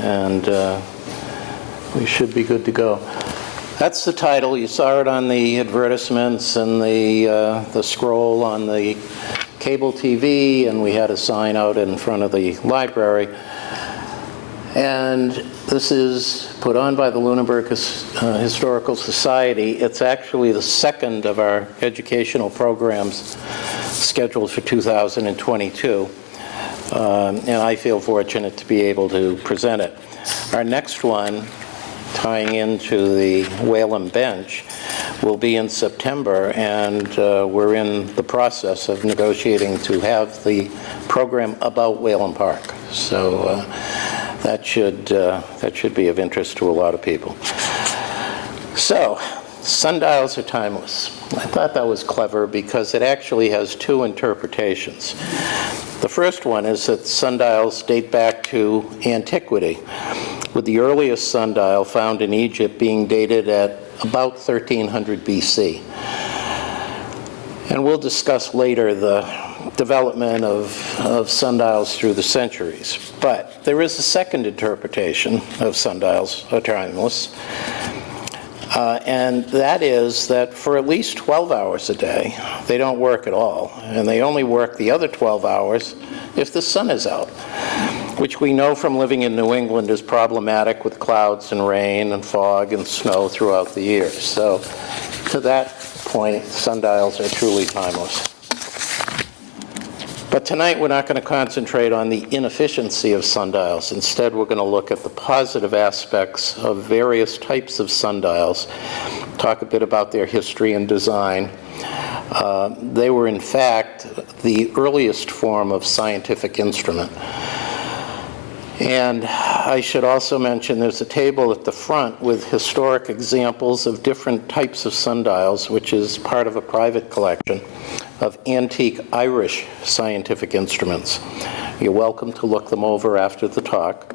and we should be good to go. That's the title. You saw it on the advertisements and the scroll on the cable TV, and we had a sign out in front of the library. And this is put on by the Lunenburg Historical Society. It's actually the second of our educational programs scheduled for 2022. And I feel fortunate to be able to present it. Our next one, tying into the Whalum Bench, will be in September, and we're in the process of negotiating to have the program about Whalum Park. So that should be of interest to a lot of people. So, sundials are timeless. I thought that was clever because it actually has two interpretations. The first one is that sundials date back to antiquity, with the earliest sundial found in Egypt being dated at about 1300 BC. And we'll discuss later the development of sundials through the centuries. But there is a second interpretation of sundials are timeless, and that is that for at least 12 hours a day, they don't work at all, and they only work the other 12 hours if the sun is out, which we know from living in New England is problematic with clouds and rain and fog and snow throughout the year. So to that point, sundials are truly timeless. But tonight we're not going to concentrate on the inefficiency of sundials. Instead, we're going to look at the positive aspects of various types of sundials, talk a bit about their history and design. They were, in fact, the earliest form of scientific instrument. And I should also mention there's a table at the front with historic examples of different types of sundials, which is part of a private collection of antique Irish scientific instruments. You're welcome to look them over after the talk.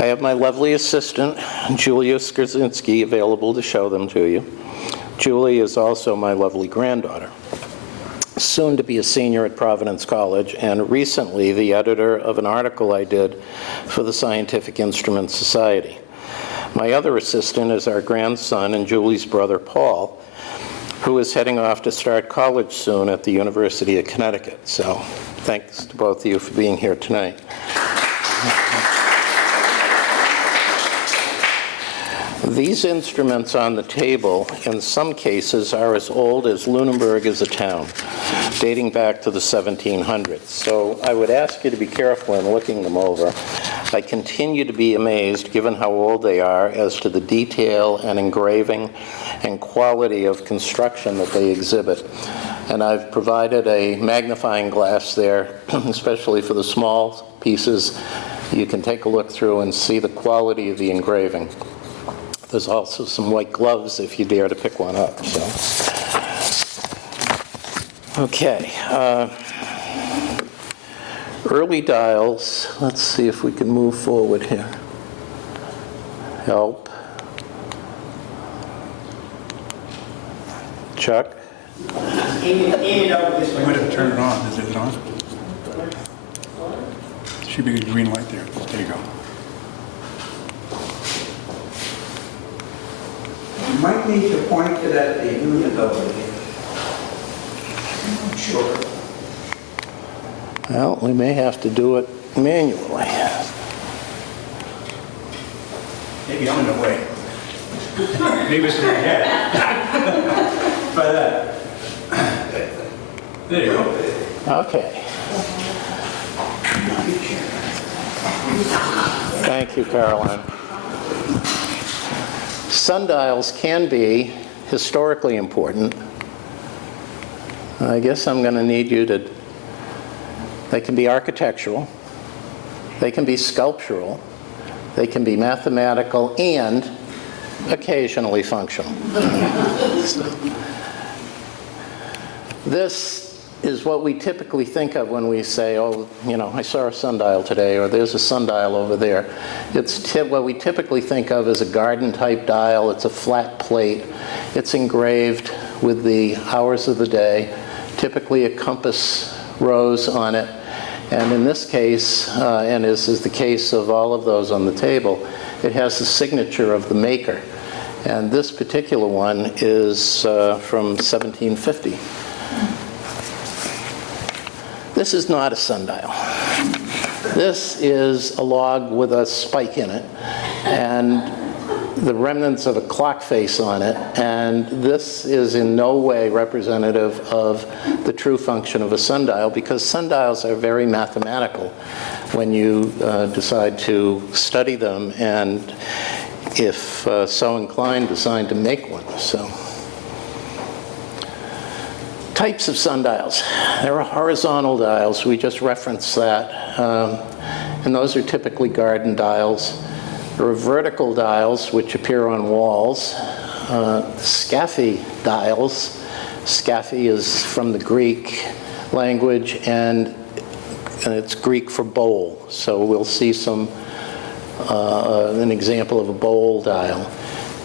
I have my lovely assistant, Julia Skrzyncki, available to show them to you. Julie is also my lovely granddaughter, soon to be a senior at Providence College, and recently the editor of an article I did for the Scientific Instrument Society. My other assistant is our grandson and Julie's brother, Paul, who is heading off to start college soon at the University of Connecticut. So thanks to both of you for being here tonight. These instruments on the table, in some cases, are as old as Lunenburg is a town, dating back to the 1700s. So I would ask you to be careful in looking them over. I continue to be amazed, given how old they are, as to the detail and engraving and quality of construction that they exhibit. And I've provided a magnifying glass there, especially for the small pieces. You can take a look through and see the quality of the engraving. There's also some white gloves if you dare to pick one up. So, okay. Early dials. Let's see if we can move forward here. Help. Chuck? Aim it out this way. I'm going to turn it on. Is it on? Should be a green light there. There you go. You might need to point to that unit over there. I'm not sure. Well, we may have to do it manually. Maybe I'm in the way. Maybe it's in my head. Try that. There you go. Okay. Thank you, Caroline. Sundials can be historically important. I guess I'm going to need you to, they can be architectural, they can be sculptural, they can be mathematical, and occasionally functional. So, this is what we typically think of when we say, oh, you know, I saw a sundial today, or there's a sundial over there. It's what we typically think of as a garden-type dial. It's a flat plate. It's engraved with the hours of the day, typically a compass rose on it, And in this case, and this is the case of all of those on the table, it has the signature of the maker. And this particular one is from 1750. This is not a sundial. This is a log with a spike in it, and the remnants of a clock face on it, and this is in no way representative of the true function of a sundial, because sundials are very mathematical when you decide to study them, and if so inclined, decide to make one. So, types of sundials. There are horizontal dials. We just referenced that, and those are typically garden dials. There are vertical dials, which appear on walls. Scaphe dials. Scaphe is from the Greek language, and it's Greek for bowl. So we'll see an example of a bowl dial.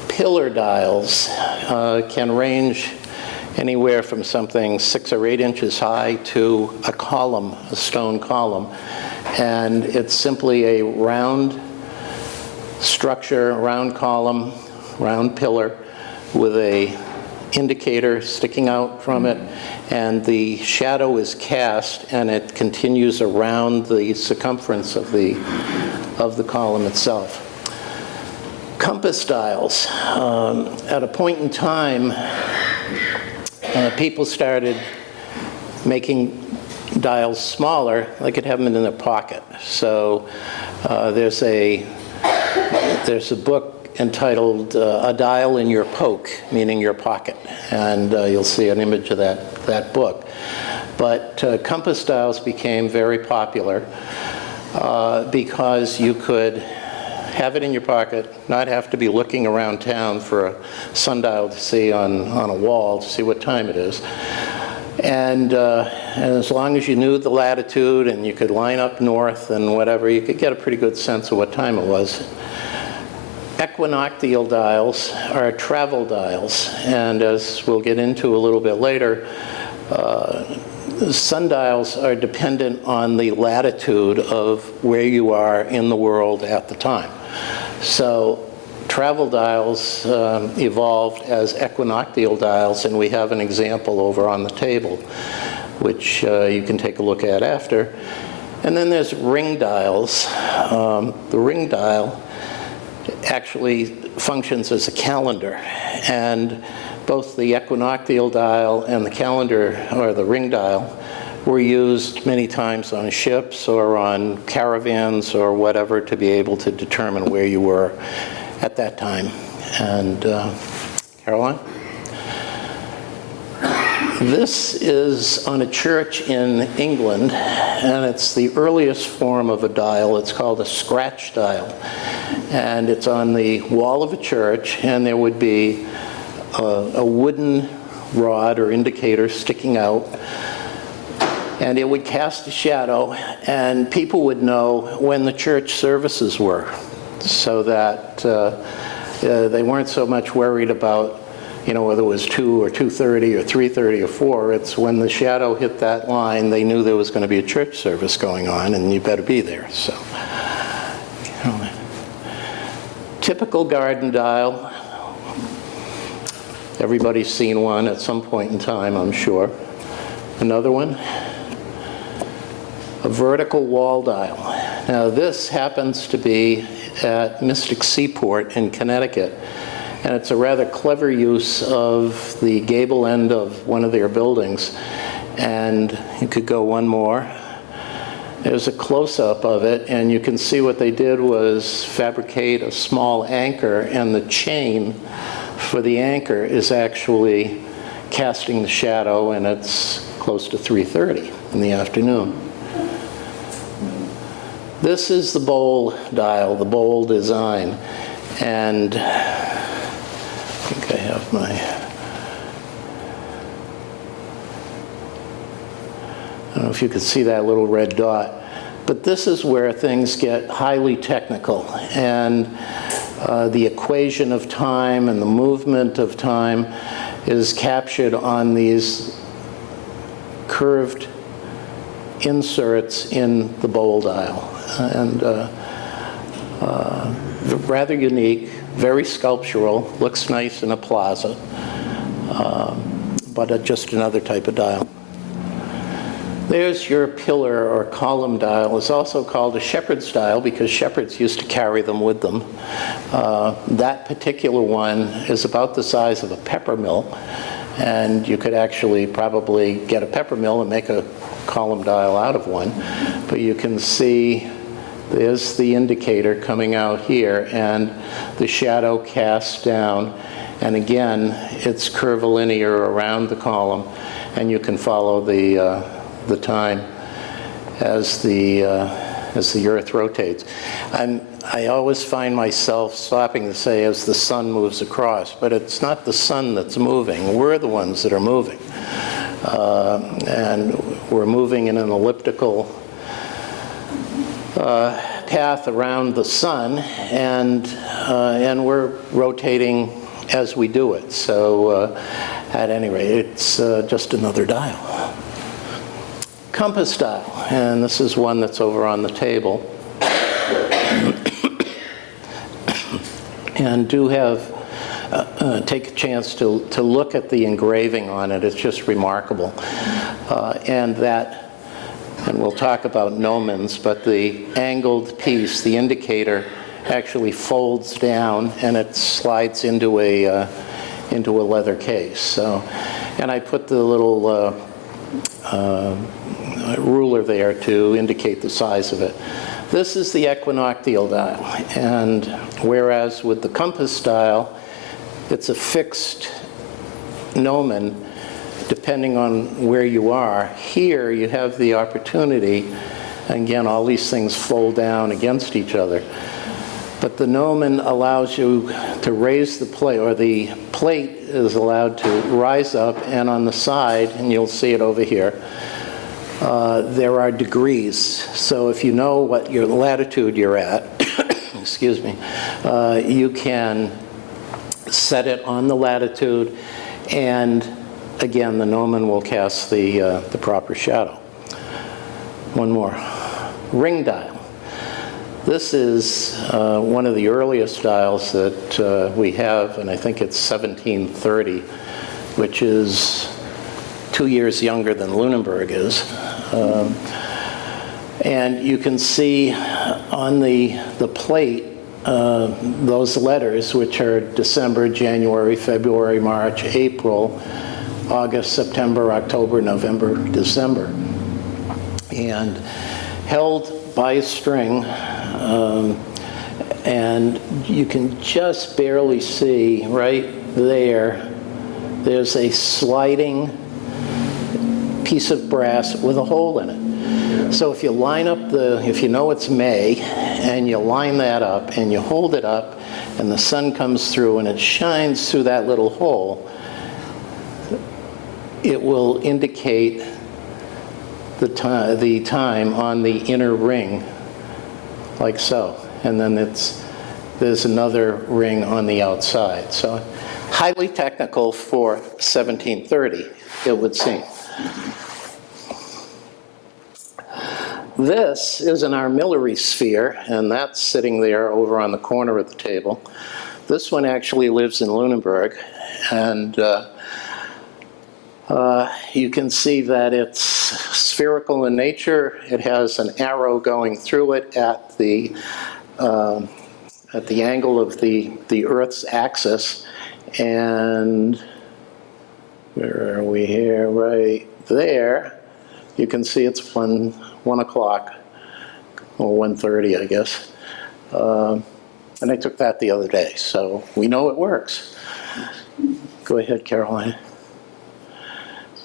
Pillar dials can range anywhere from something 6 or 8 inches high to a column, a stone column. And it's simply a round structure, round column, round pillar with a indicator sticking out from it, and the shadow is cast and it continues around the circumference of the column itself. Compass dials. At a point in time, people started making dials smaller. They could have them in their pocket. So there's a book entitled A Dial in Your Poke, meaning your pocket, and you'll see an image of that book. But compass dials became very popular because you could have it in your pocket, not have to be looking around town for a sundial to see on a wall to see what time it is. And as long as you knew the latitude and you could line up north and whatever, you could get a pretty good sense of what time it was. Equinoctial dials are travel dials, and as we'll get into a little bit later, sundials are dependent on the latitude of where you are in the world at the time. So travel dials evolved as equinoctial dials, and we have an example over on the table, which you can take a look at after. And then there's ring dials. The ring dial actually functions as a calendar, and both the equinoctial dial and the calendar, or the ring dial, were used many times on ships or on caravans or whatever to be able to determine where you were at that time. And Caroline? This is on a church in England, and it's the earliest form of a dial. It's called a scratch dial. And it's on the wall of a church, and there would be a wooden rod or indicator sticking out, and it would cast a shadow, and people would know when the church services were, so that they weren't so much worried about, whether it was 2 or 2:30 or 3:30 or 4. It's when the shadow hit that line, they knew there was going to be a church service going on, and you better be there. So, typical garden dial. Everybody's seen one at some point in time, I'm sure. Another one, a vertical wall dial. Now this happens to be at Mystic Seaport in Connecticut, and it's a rather clever use of the gable end of one of their buildings. And you could go one more. There's a close-up of it, and you can see what they did was fabricate a small anchor, and the chain for the anchor is actually casting the shadow, and it's close to 3:30 in the afternoon. This is the bowl dial, the bowl design, and I think I have my... I don't know if you could see that little red dot, but this is where things get highly technical, and the equation of time and the movement of time is captured on these curved inserts in the bowl dial. And rather unique, very sculptural, looks nice in a plaza, but just another type of dial. There's your pillar or column dial. It's also called a shepherd's dial because shepherds used to carry them with them. That particular one is about the size of a pepper mill, and you could actually probably get a pepper mill and make a column dial out of one. But you can see there's the indicator coming out here and the shadow cast down. And again, it's curvilinear around the column, and you can follow the time as the Earth rotates. I always find myself stopping to say as the sun moves across, but it's not the sun that's moving. We're the ones that are moving. And we're moving in an elliptical path around the sun, and we're rotating as we do it. So at any rate, it's just another dial. Compass dial, and this is one that's over on the table. And do have, take a chance to look at the engraving on it. It's just remarkable. And we'll talk about gnomons, but the angled piece, the indicator, actually folds down and it slides into a leather case. So, and I put the little ruler there to indicate the size of it. This is the equinoctial dial, and whereas with the compass dial, it's a fixed gnomon depending on where you are. Here you have the opportunity, and again, all these things fold down against each other, but the gnomon allows you to raise the plate, or the plate is allowed to rise up, and on the side, and you'll see it over here, there are degrees. So if you know what your latitude you're at, excuse me, you can set it on the latitude, and again, the gnomon will cast the proper shadow. One more. Ring dial. This is one of the earliest dials that we have, and I think it's 1730, which is 2 years younger than Lunenburg is. And you can see on the plate those letters, which are December, January, February, March, April, August, September, October, November, December. And held by a string, and you can just barely see right there, there's a sliding piece of brass with a hole in it. So if you line up if you know it's May, and you line that up, and you hold it up, and the sun comes through, and it shines through that little hole, it will indicate the time on the inner ring, like so. And then there's another ring on the outside. So highly technical for 1730, it would seem. This is an armillary sphere, and that's sitting there over on the corner of the table. This one actually lives in Lunenburg, and you can see that it's spherical in nature. It has an arrow going through it at the angle of the Earth's axis, and where are we here? Right there. You can see it's 1 o'clock, or 1:30, I guess. And I took that the other day, so we know it works. Go ahead, Caroline.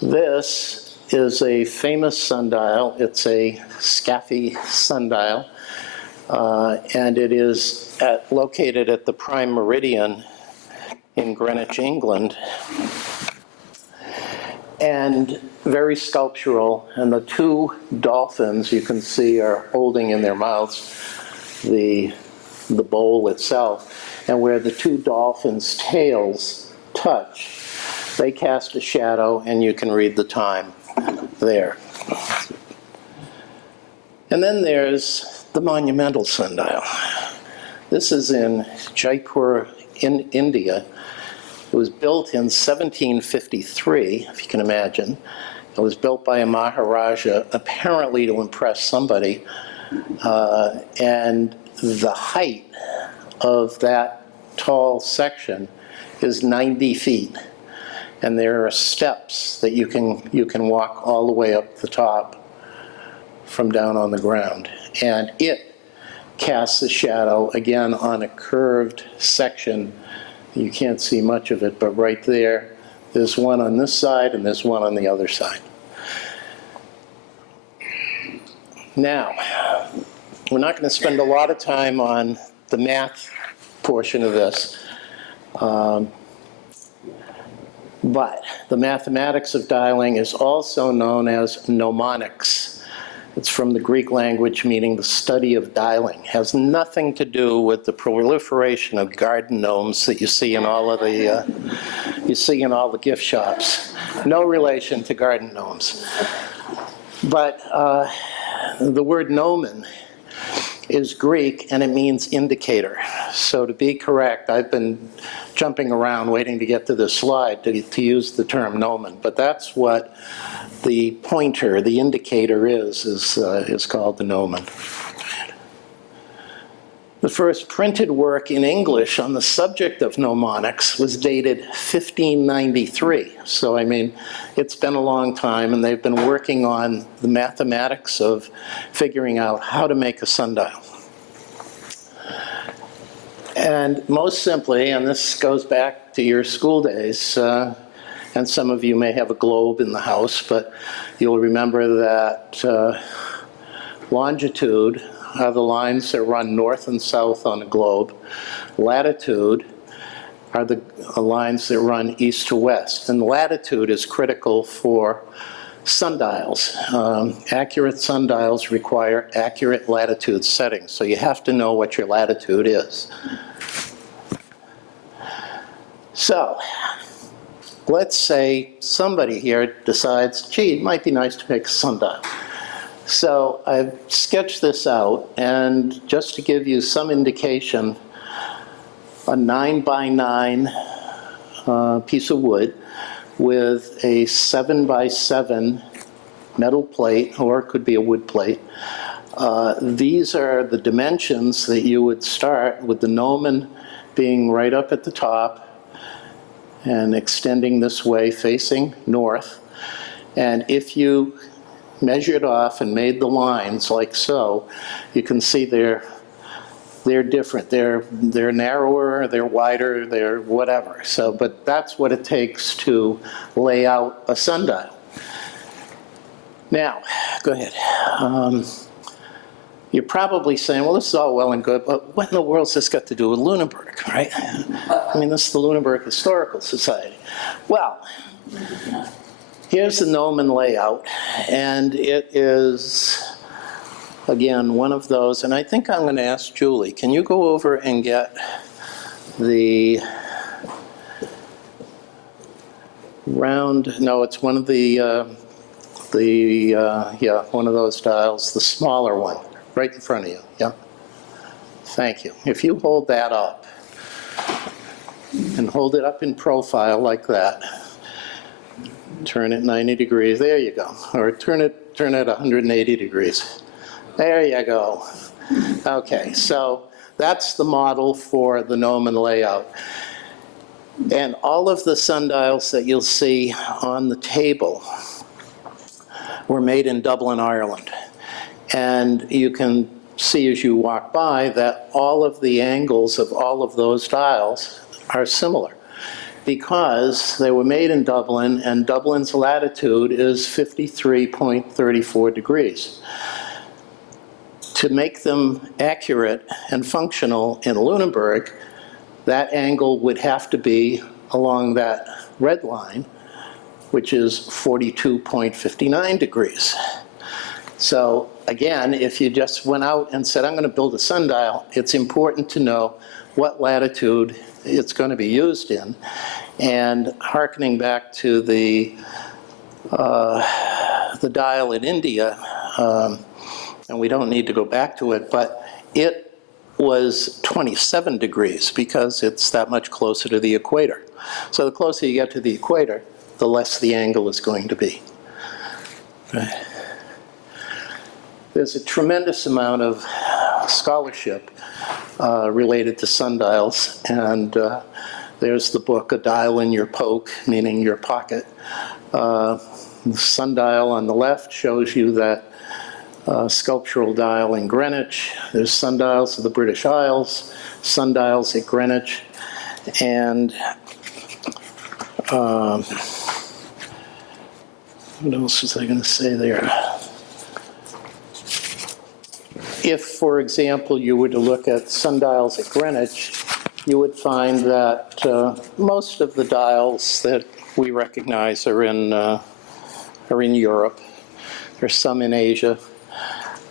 This is a famous sundial. It's a Scaffy sundial, and it is located at the prime meridian in Greenwich, England, and very sculptural. And the two dolphins you can see are holding in their mouths the bowl itself, and where the two dolphins' tails touch, they cast a shadow, and you can read the time there. And then there's the monumental sundial. This is in Jaipur, in India. It was built in 1753, if you can imagine. It was built by a Maharaja, apparently to impress somebody. And the height of that tall section is 90 feet. And there are steps that you can walk all the way up the top from down on the ground. And it casts a shadow, again, on a curved section. You can't see much of it, but right there, there's one on this side and there's one on the other side. Now, we're not going to spend a lot of time on the math portion of this, but the mathematics of dialing is also known as mnemonics. It's from the Greek language meaning the study of dialing. It has nothing to do with the proliferation of garden gnomes that you see in all of the gift shops. No relation to garden gnomes. But the word gnomon is Greek and it means indicator. So to be correct, I've been jumping around waiting to get to this slide to use the term gnomon, but that's what the pointer, the indicator is called the gnomon. The first printed work in English on the subject of mnemonics was dated 1593. So, I mean, it's been a long time, and they've been working on the mathematics of figuring out how to make a sundial. And most simply, and this goes back to your school days, and some of you may have a globe in the house, but you'll remember that longitude are the lines that run north and south on a globe. Latitude are the lines that run east to west. And latitude is critical for sundials. Accurate sundials require accurate latitude settings, so you have to know what your latitude is. So, let's say somebody here decides, gee, it might be nice to make a sundial. So I've sketched this out, and just to give you some indication, a 9x9 piece of wood with a 7x7 metal plate, or it could be a wood plate. These are the dimensions that you would start with the gnomon being right up at the top and extending this way, facing north. And if you measured off and made the lines like so, you can see they're different. They're narrower, they're wider, they're whatever. So, but that's what it takes to lay out a sundial. Now, go ahead. You're probably saying, well, this is all well and good, but what in the world's this got to do with Lunenburg, right? I mean, this is the Lunenburg Historical Society. Well, here's the gnomon layout, and it is, again, one of those, and I think I'm going to ask Julie, can you go over and get the round, no, it's one of yeah, one of those dials, the smaller one, right in front of you, yeah? Thank you. If you hold that up, and hold it up in profile like that, turn it 90 degrees, there you go, or turn it 180 degrees. There you go. Okay, so that's the model for the gnomon layout. And all of the sundials that you'll see on the table were made in Dublin, Ireland. And you can see as you walk by that all of the angles of all of those dials are similar, because they were made in Dublin, and Dublin's latitude is 53.34 degrees. To make them accurate and functional in Lunenburg, that angle would have to be along that red line, which is 42.59 degrees. So again, if you just went out and said, I'm going to build a sundial, it's important to know what latitude it's going to be used in. And hearkening back to the dial in India, and we don't need to go back to it, but it was 27 degrees because it's that much closer to the equator. So the closer you get to the equator, the less the angle is going to be. Right. There's a tremendous amount of scholarship related to sundials, and there's the book, A Dial in Your Poke, meaning your pocket. The sundial on the left shows you that sculptural dial in Greenwich. There's sundials of the British Isles, sundials at Greenwich, and what else was I going to say there? If, for example, you were to look at sundials at Greenwich, you would find that most of the dials that we recognize are in Europe. There's some in Asia.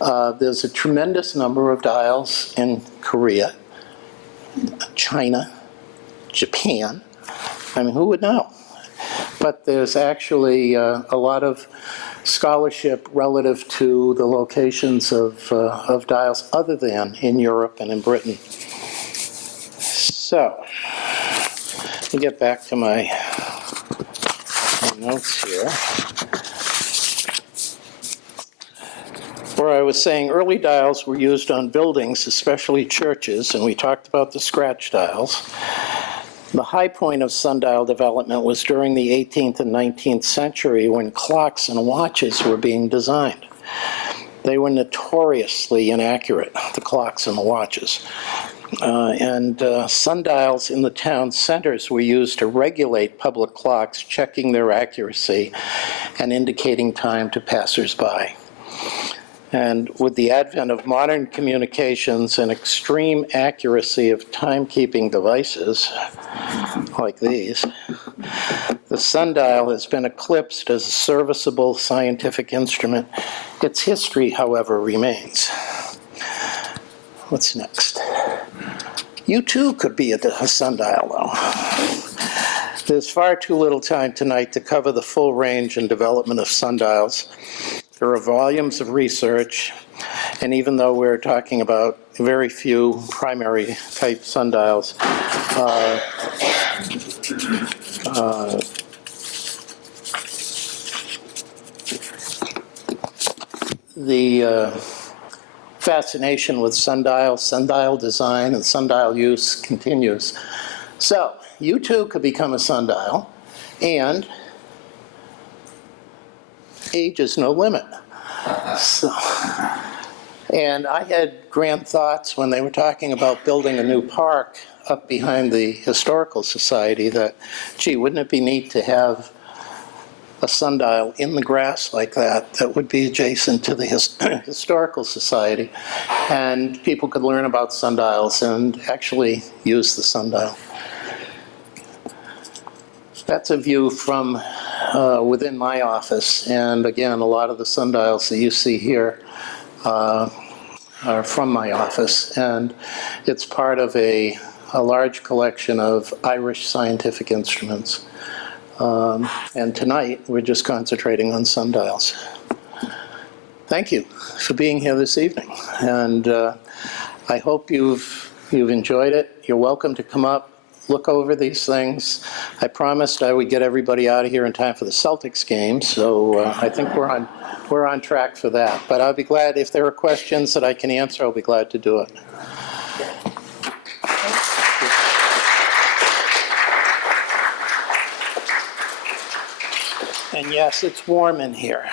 There's a tremendous number of dials in Korea, China, Japan. I mean, who would know? But there's actually a lot of scholarship relative to the locations of dials other than in Europe and in Britain. So, let me get back to my notes here. Where I was saying early dials were used on buildings, especially churches, and we talked about the scratch dials. The high point of sundial development was during the 18th and 19th century when clocks and watches were being designed. They were notoriously inaccurate, the clocks and the watches. Sundials in the town centers were used to regulate public clocks, checking their accuracy and indicating time to passersby. And with the advent of modern communications and extreme accuracy of timekeeping devices, like these, the sundial has been eclipsed as a serviceable scientific instrument. Its history, however, remains. What's next? You too could be a sundial, though. There's far too little time tonight to cover the full range and development of sundials. There are volumes of research, and even though we're talking about very few primary type sundials, the fascination with sundial design, and sundial use continues. So, you too could become a sundial, and age is no limit. So, and I had grand thoughts when they were talking about building a new park up behind the Historical Society that, gee, wouldn't it be neat to have a sundial in the grass like that would be adjacent to the Historical Society, and people could learn about sundials and actually use the sundial. That's a view from within my office, and again, a lot of the sundials that you see here are from my office, and it's part of a large collection of Irish scientific instruments. And tonight, we're just concentrating on sundials. Thank you for being here this evening, and I hope you've enjoyed it. You're welcome to come up, look over these things. I promised I would get everybody out of here in time for the Celtics game, so I think we're on track for that. But I'll be glad, if there are questions that I can answer, I'll be glad to do it. And yes, it's warm in here.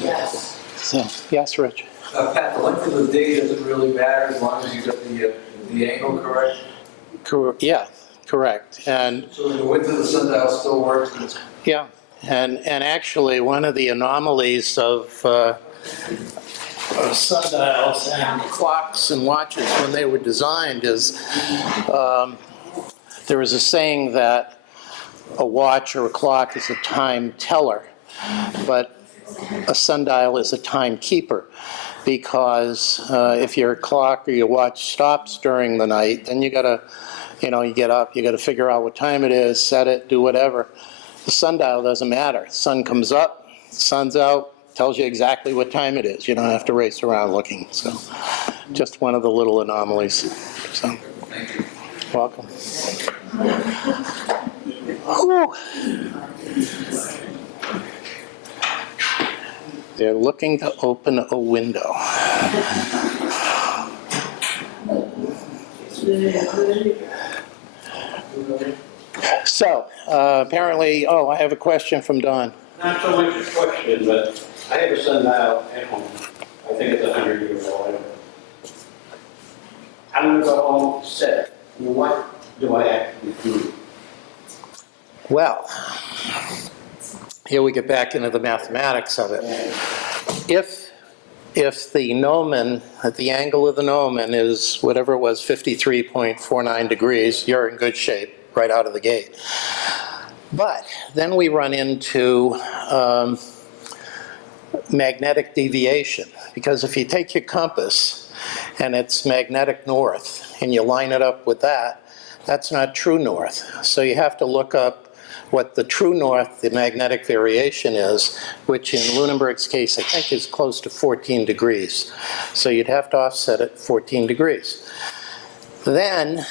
Yes. So, yes, Rich? Pat, the length of the day doesn't really matter as long as you get the angle correct? Yeah, correct. And So the width of the sundial still works? yeah, and actually, one of the anomalies of sundials and clocks and watches when they were designed is there was a saying that a watch or a clock is a time teller, but a sundial is a timekeeper, because if your clock or your watch stops during the night, then you gotta, you get up, you gotta figure out what time it is, set it, do whatever. The sundial doesn't matter. The sun comes up, the sun's out, tells you exactly what time it is. You don't have to race around looking. So just one of the little anomalies. So, welcome. Whew. They're looking to open a window. So, apparently, I have a question from Don. Not so much a question, but I have a sundial at home. I think it's 100 years old. I'm going to go home, set it. What do I actually do? Well, here we get back into the mathematics of it. If the gnomon, at the angle of the gnomon is whatever it was, 53.49 degrees, you're in good shape right out of the gate. But then we run into magnetic deviation, because if you take your compass and it's magnetic north and you line it up with that, that's not true north. So you have to look up what the true north, the magnetic variation is, which in Lunenburg's case, I think is close to 14 degrees. So you'd have to offset it 14 degrees. Then,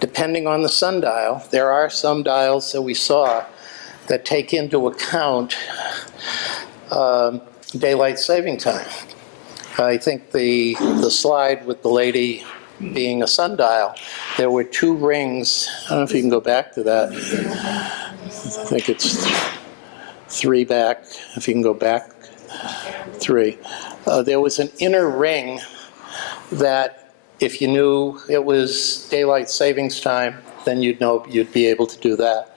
depending on the sundial, there are some dials that we saw that take into account daylight saving time. I think the slide with the lady being a sundial, there were 2 rings. I don't know if you can go back to that. I think it's 3 back, if you can go back 3. There was an inner ring that if you knew it was daylight savings time, then you'd know you'd be able to do that.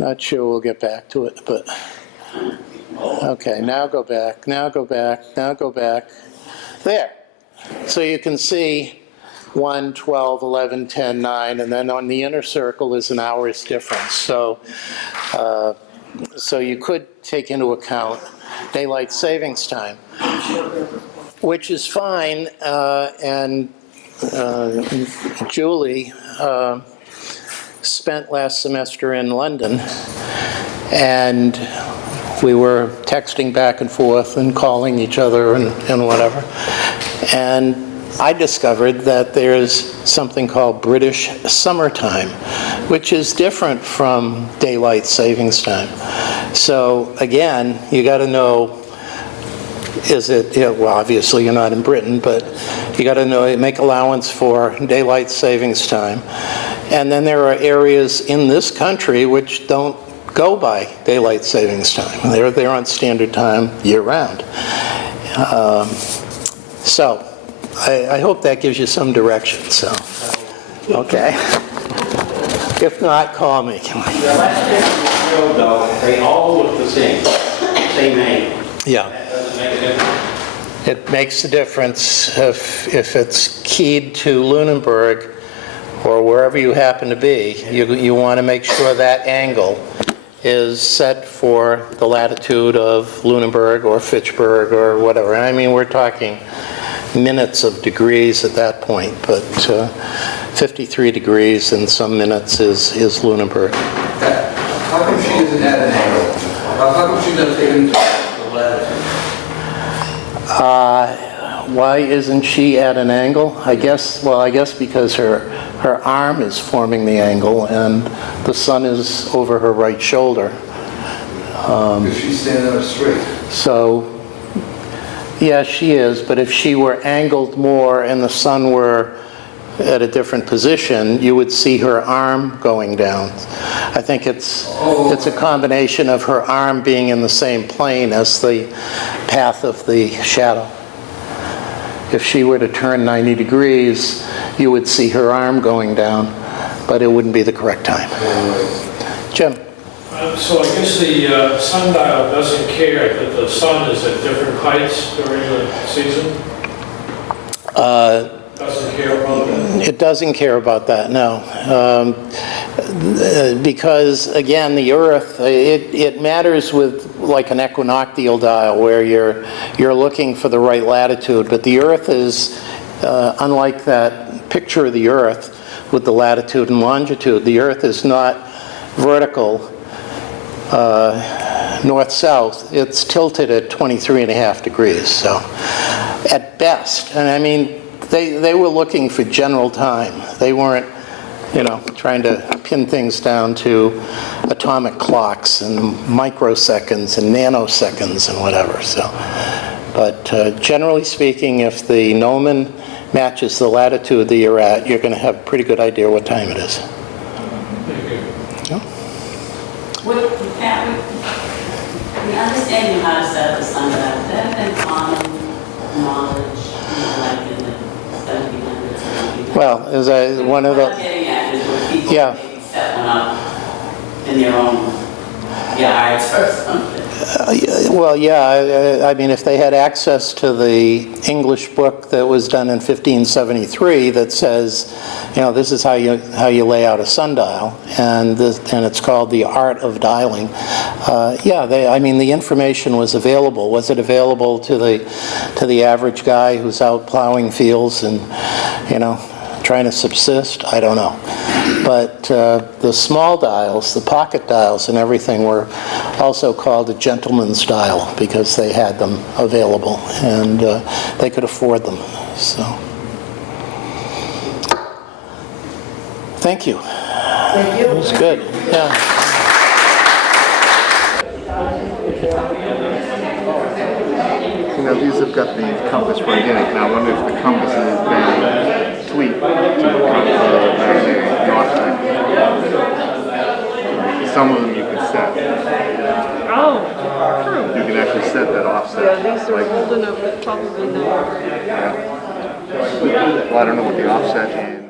Not sure we'll get back to it, but okay, now go back, now go back, now go back. There. So you can see 1, 12, 11, 10, 9, and then on the inner circle is an hour's difference. So you could take into account daylight savings time, which is fine, and Julie spent last semester in London, and we were texting back and forth and calling each other and whatever. And I discovered that there's something called British summertime, which is different from daylight savings time. So again, you got to know, is it, well, obviously you're not in Britain, but you got to know, make allowance for daylight savings time. And then there are areas in this country which don't go by daylight savings time. They're on standard time year-round. So I hope that gives you some direction. So, okay. If not, call me. The last picture you showed, though, they all look the same angle. Yeah. That doesn't make a difference. It makes a difference if it's keyed to Lunenburg or wherever you happen to be. You want to make sure that angle is set for the latitude of Lunenburg or Fitchburg or whatever. And I mean, we're talking minutes of degrees at that point, but 53 degrees in some minutes is Lunenburg. How come she isn't at an angle? How come she doesn't take into account the latitude? Why isn't she at an angle? I guess because her arm is forming the angle and the sun is over her right shoulder. Because she's standing up straight. So, yeah, she is, but if she were angled more and the sun were at a different position, you would see her arm going down. I think it's a combination of her arm being in the same plane as the path of the shadow. If she were to turn 90 degrees, you would see her arm going down, but it wouldn't be the correct time. Jim? So I guess the sundial doesn't care that the sun is at different heights during the season? Doesn't care about that? It doesn't care about that, no. Because, again, the Earth, it matters with like an equinoctial dial where you're looking for the right latitude, but the Earth is, unlike that picture of the Earth, with the latitude and longitude. The Earth is not vertical north-south. It's tilted at 23.5 degrees, so at best. And I mean, they were looking for general time. They weren't, you know, trying to pin things down to atomic clocks and microseconds and nanoseconds and whatever. So, but generally speaking, if the gnomon matches the latitude that you're at, you're going to have a pretty good idea what time it is. Thank you. Yeah. The understanding of how to set up a sundial, that had been common knowledge, like in the 1700s, 1700s. Well, as one of What I'm the, getting at is when people Yeah. maybe set one up in their own yards or something. well, yeah, I mean, if they had access to the English book that was done in 1573 that says, you know, this is how you lay out a sundial, and it's called The Art of Dialing. Yeah, I mean, the information was available. Was it available to the average guy who's out plowing fields and, you know, trying to subsist? I don't know. But the small dials, the pocket dials and everything were also called a gentleman's dial because they had them available and they could afford them. So, thank you. Thank you. It was good. Yeah. So now these have got the compass right in it. Now I wonder if the compass has been tweaked to the north side. Some of them you can set. Oh, true. You can actually set that offset. Yeah, these are old enough that probably not. Yeah. Well, I don't know what the offset is.